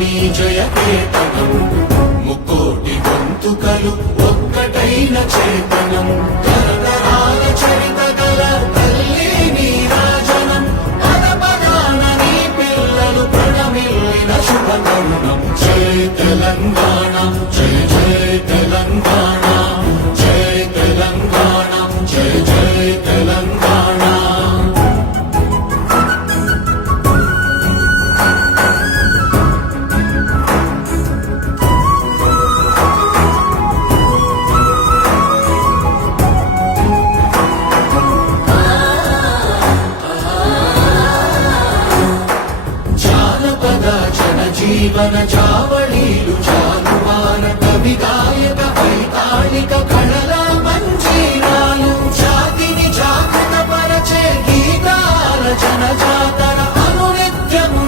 నీ జయకేతనం ముక్కోటి గొంతుకలు ఒక్కటైన చేతనం తరతరాల చరిత గల తల్లి నీరాజనం పద పదాన నీ పిల్లలు ప్రణమిల్లిన శుభతరుణం జయ తెలంగాణ జయ జయ తెలంగాణ జయ తెలంగాణ జయ జయ తెలంగాణ జీవన చావళీలు జానువాన కవి గాయక వైతాళిక కళల మంజీరాలు జాతిని జాగృత పరచే గీతాల జనజాతర అనునిత్యము